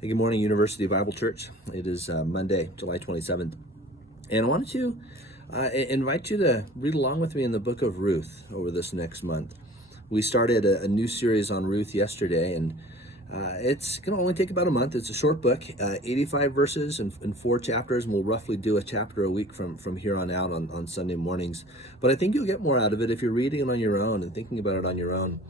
Hey, good morning, University Bible Church. It is Monday, July 27th. And I wanted to invite you to read along with me in the book of Ruth over this next month. We started a new series on Ruth yesterday, and it's going to only take about a month. It's a short book, 85 verses and 4 chapters, and we'll roughly do a chapter a week from here on out on Sunday mornings. But I think you'll get more out of it if you're reading it on your own and thinking about it on your own.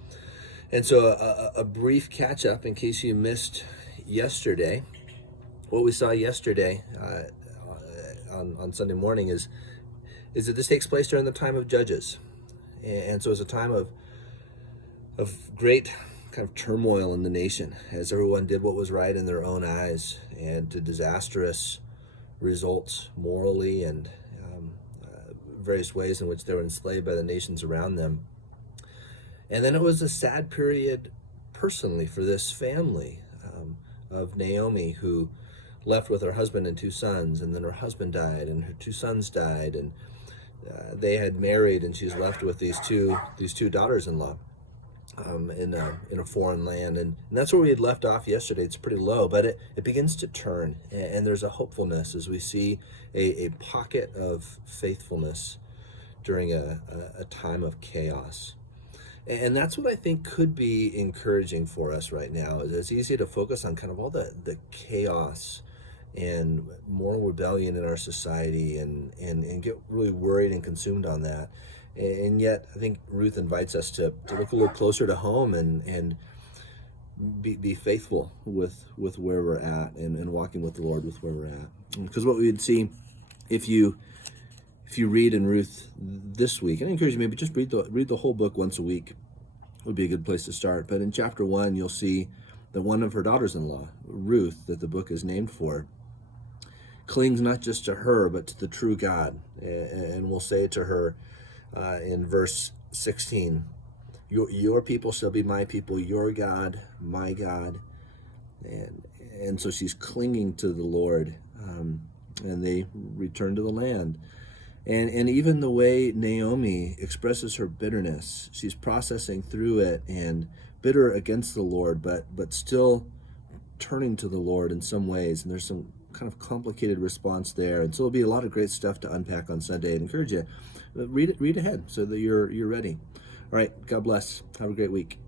And so a brief catch up in case you missed yesterday. What we saw yesterday on Sunday morning is that this takes place during the time of Judges. And so it's a time of great kind of turmoil in the nation as everyone did what was right in their own eyes, and to disastrous results morally and various ways in which they were enslaved by the nations around them. And then it was a sad period personally for this family of Naomi, who left with her husband and 2 sons, and then her husband died and her 2 sons died, and they had married, and she's left with these two daughters-in-law in a foreign land. And that's where we had left off yesterday. It's pretty low, but it begins to turn, and there's a hopefulness as we see a pocket of faithfulness during a time of chaos. And that's what I think could be encouraging for us right now. It's easy to focus on kind of all the chaos and moral rebellion in our society and get really worried and consumed on that. And yet I think Ruth invites us to look a little closer to home and be faithful with where we're at and walking with the Lord with where we're at. Because what we would see if you read in Ruth this week, and I encourage you maybe just read the whole book once a week would be a good place to start. But in chapter 1, you'll see that one of her daughters-in-law, Ruth, that the book is named for, clings not just to her, but to the true God. And we'll say to her in verse 16, your people shall be my people, your God, my God. And so she's clinging to the Lord, and they return to the land. And even the way Naomi expresses her bitterness, she's processing through it and bitter against the Lord, but still turning to the Lord in some ways. And there's some kind of complicated response there. And so there'll be a lot of great stuff to unpack on Sunday. I'd encourage you, read ahead so that you're ready. All right, God bless. Have a great week.